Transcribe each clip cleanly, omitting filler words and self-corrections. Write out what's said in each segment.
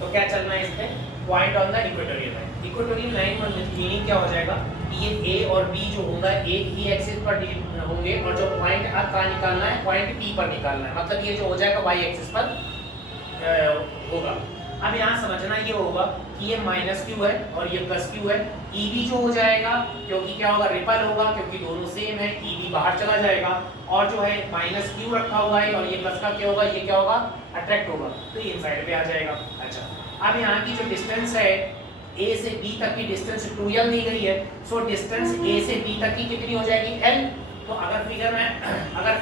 तो क्या चलना है इस पे, point on the equatorial line. Equatorial line meaning क्या हो जाएगा कि ये ए और बी जो होगा एक ही एक्सिस पर होंगे और जो पॉइंट कहाँ निकालना है, पॉइंट पी पर निकालना है, मतलब ये जो हो जाएगा वाई एक्सिस पर होगा। अब यहाँ समझना ये होगा कि ये माइनस क्यू है और ये प्लस क्यू है। ईबी जो हो जाएगा, क्योंकि क्या होगा, रिपल होगा, क्योंकि दोनों सेम है, ईबी बाहर चला जाएगा। और जो है माइनस क्यू रखा हुआ है और ये प्लस का क्या होगा, ये क्या होगा, अट्रैक्ट होगा, तो ये इनसाइड पे आ जाएगा। अच्छा, अब यहाँ की जो डिस्टेंस है ए से बी तक की डिस्टेंस 2l दी गई है, सो डिस्टेंस ए से बी तक की कितनी हो जाएगी, l। तो अगर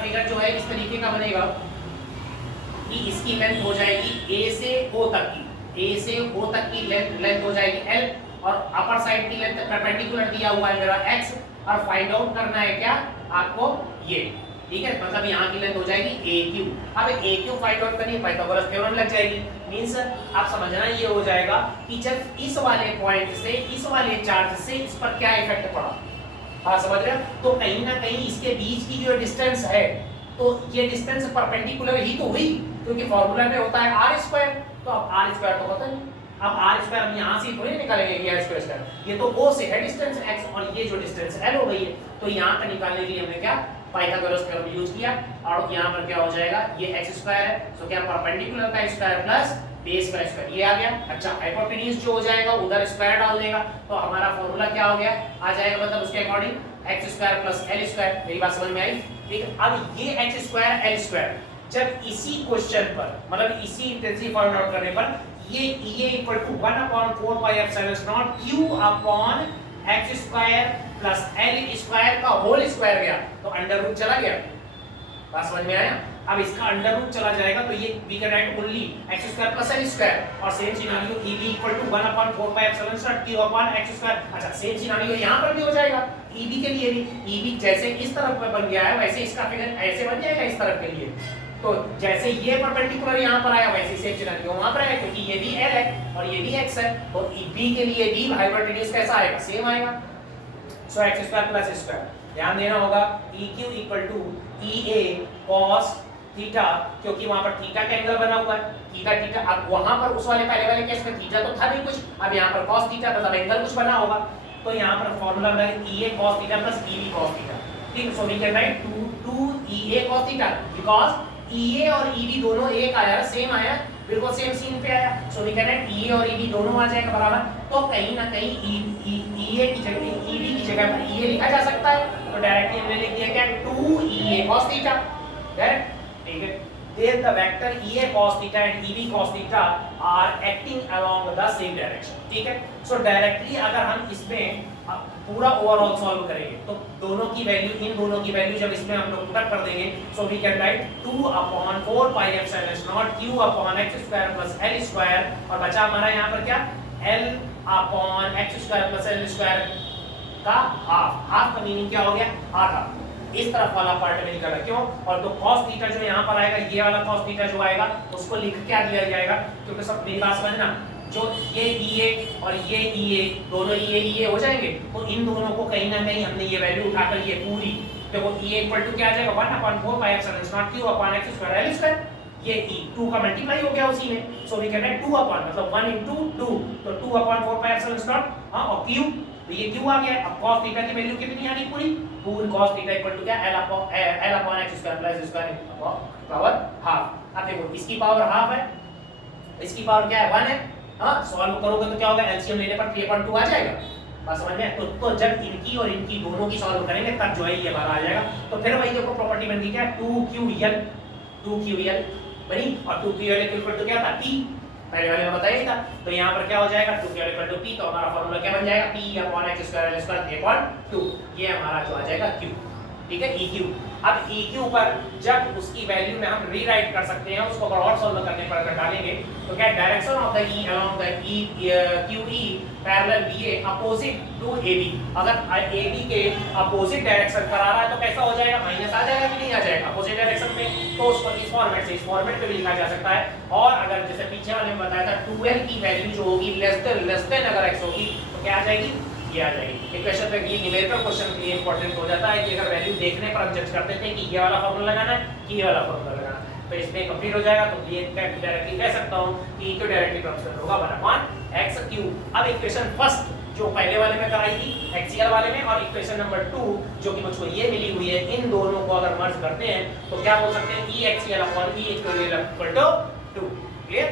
फिगर जो है इस तरीके का बनेगा कि इसकी लेंथ हो जाएगी ए से ओ तक की, ए से ओ तक की लेंथ हो जाएगी l, और अपर साइड की लेंथ परपेंडिकुलर दिया हुआ है मेरा x, और फाइंड आउट करना है क्या आपको, ये, ठीक है, मतलब यहाँ की लेंथ हो जाएगी AQ। अब AQ फाइंड आउट करनी है, पाइथागोरस थ्योरम लग जाएगी। मींस आप समझना ये हो जाएगा कि जब इस वाले पॉइंट से इस वाले चार्ज से इस पर क्या इफेक्ट पड़ा, हाँ समझ रहे हो, तो कहीं ना कहीं इसके बीच की जो डिस्टेंस है, तो ये डिस्टेंस परपेंडिकुलर ही तो हुई, क्योंकि फार्मूला में होता है r², तो अब r² तो होता नहीं, अब r² हम यहाँ से थोड़ी निकालेंगे कि r², ये तो O से है डिस्टेंस x और ये जो डिस्टेंस l हो गई है, तो यहाँ का निकालने के लिए हमने क्या पाइथागोरस थ्योरम यूज किया, और यहाँ पर क्या हो जाएगा, ये x² है, तो क्या परपेंडिकुलर का स्क्वायर प्लस बेस का स्क्वायर, ये आ गया। अच्छा, हाइपोटेन्यूज जो हो जाएगा उधर स्क्वायर डाल देगा, तो हमारा फार्मूला क्या हो गया, आ जाएगा, मतलब उसके अकॉर्डिंग x² प्लस l²। मेरी बात समझ में आई, ठीक है। अब ये x² l² जब इसी क्वेश्चन पर, मतलब इसी इंटेंसिटी फाइंड आउट करने पर, ये E equal to 1/4 pi epsilon naught q upon x² plus l² का होल स्क्वायर गया, तो अंडर रूट चला गया, बात समझ में आया। अब इसका अंडर रूट चला जाएगा, तो ये we can write only x² plus l², और same scenario EB equal to 1/4 pi epsilon naught q upon x²। अच्छा, सेम सिनेरियो यहाँ पर भी हो जाएगा, EB के लिए भी, EB जैसे इस तरफ में बन गया है वैसे इसका फिगर ऐसे बन जाएगा इस तरफ के लिए, तो जैसे ये परपेंडिकुलर यहाँ पर आया वैसे सेम सिनेरियो वहाँ पर आएगा, क्योंकि ये भी l है और ये भी x है, तो B के लिए भी हाइपोटेन्यूज कैसा आएगा, सेम आएगा, सो x² प्लस स्क्वायर। ध्यान देना होगा EQ equal to EA cos theta, क्योंकि वहां पर थीटा का एंगल बना हुआ है, थीटा थीटा। अब वहां पर उस वाले पहले वाले केस में थीटा तो था नहीं कुछ, अब यहाँ पर cos थीटा मतलब एंगल कुछ बना होगा, तो यहाँ पर फॉर्मूला है EA cos theta plus EB cos theta, ठीक। So we can write 2 EA cos theta, because EA और EB दोनों एक आया, सेम आया, बिल्कुल सेम सीन पे आया, so we can write EA और EB दोनों आ जाएगा बराबर, तो कहीं ना कहीं EA की जगह EB की जगह पर EA लिखा जा सकता है, तो डायरेक्टली हमने लिख दिया क्या 2 EA cos थीटा, करेक्ट, ठीक है। Then the vector EA cos theta and EB cos theta are acting along the same direction, ठीक है। So directly अगर हम इसमें पूरा ओवरऑल सॉल्व करेंगे, तो दोनों की वैल्यू, इन दोनों की वैल्यू जब इसमें हम लोग पुट कर देंगे, so we can write 2/4 pi epsilon naught q upon x² plus l², और बचा हमारा यहाँ पर क्या, l/x² plus l² का हाफ का मीनिंग क्या हो गया, आधा, इस तरफ वाला पार्ट में निकला, क्यों, और तो cos थीटा जो यहाँ पर आएगा, ये वाला cos थीटा जो आएगा उसको लिख क्या दिया जाएगा, क्योंकि सब मेरी बात समझना, जो ये EA और ये EA दोनों EA हो जाएंगे, तो इन दोनों को कहीं ना कहीं हमने ये वैल्यू उठाकर ये पूरी, देखो EA इक्वल टू क्या आ जाएगा 1/4 pi epsilon naught q upon x² l², ये E2 का मल्टीप्लाई हो गया उसी में, so we can write 2 upon मतलब 1 into 2, तो 2/4 पाई एप्सिलॉन नॉट, हां, और q, तो ये q आ गया। अब cos थीटा की वैल्यू कितनी आ गई पूरी cos थीटा इक्वल टू क्या, l upon x² plus square power half. अब देखो इसकी पावर हाफ है, इसकी पावर क्या है 1 है, हां, सॉल्व करोगे तो क्या होगा, एलसीएम लेने पर 3.2 आ जाएगा, बात समझ में। तो जब इनकी और इनकी दोनों की सॉल्व करेंगे तब जो है ये बाहर आ जाएगा, तो फिर वही देखो प्रॉपर्टी बन गई क्या, 2QL बनी, और 2QL इक्वल टू क्या था P, पहले वाले में बताया ही था, तो यहाँ पर क्या हो जाएगा 2QL इक्वल टू P, तो हमारा फार्मूला क्या बन जाएगा, P upon x² l² upon q, ये हमारा जो आ जाएगा q, ठीक है, EQ। अब EQ पर जब उसकी वैल्यू में हम रीराइट कर सकते हैं, उसको और सॉल्व करने पर अगर डालेंगे, तो क्या direction of the E along the QE parallel BA opposite to AB, अगर AB के अपोजिट डायरेक्शन पर आ रहा है तो कैसा हो जाएगा, माइनस आ जाएगा कि नहीं आ जाएगा अपोजिट डायरेक्शन में, तो उसको इस फॉर्मेट पे भी लिखा जा सकता है। और अगर जैसे पीछे वाले में बताया था 2L की वैल्यू जो होगी लेस देन अगर x होगी, तो क्या आ जाएगी, ये आ जाएगी। इक्वेशन पे ये न्यूमेरिकल क्वेश्चन के लिए इंपॉर्टेंट हो जाता है कि अगर वैल्यू देखने पर हम जज करते थे कि ये वाला फार्मूला लगाना है कि ये वाला फार्मूला लगाना है, तो इसमें कंप्लीट हो जाएगा। तो ये डायरेक्टली कह सकता हूं कि E को डायरेक्टली ट्रांसफर होगा 1/x³। अब इक्वेशन फर्स्ट जो पहले वाले में कराई थी एक्सियल वाले में, और इक्वेशन नंबर 2 जो कि मुझको ये मिली हुई है, इन दोनों को अगर मर्ज करते हैं तो क्या बोल सकते हैं, E axial upon E equatorial equal to 2। Clear?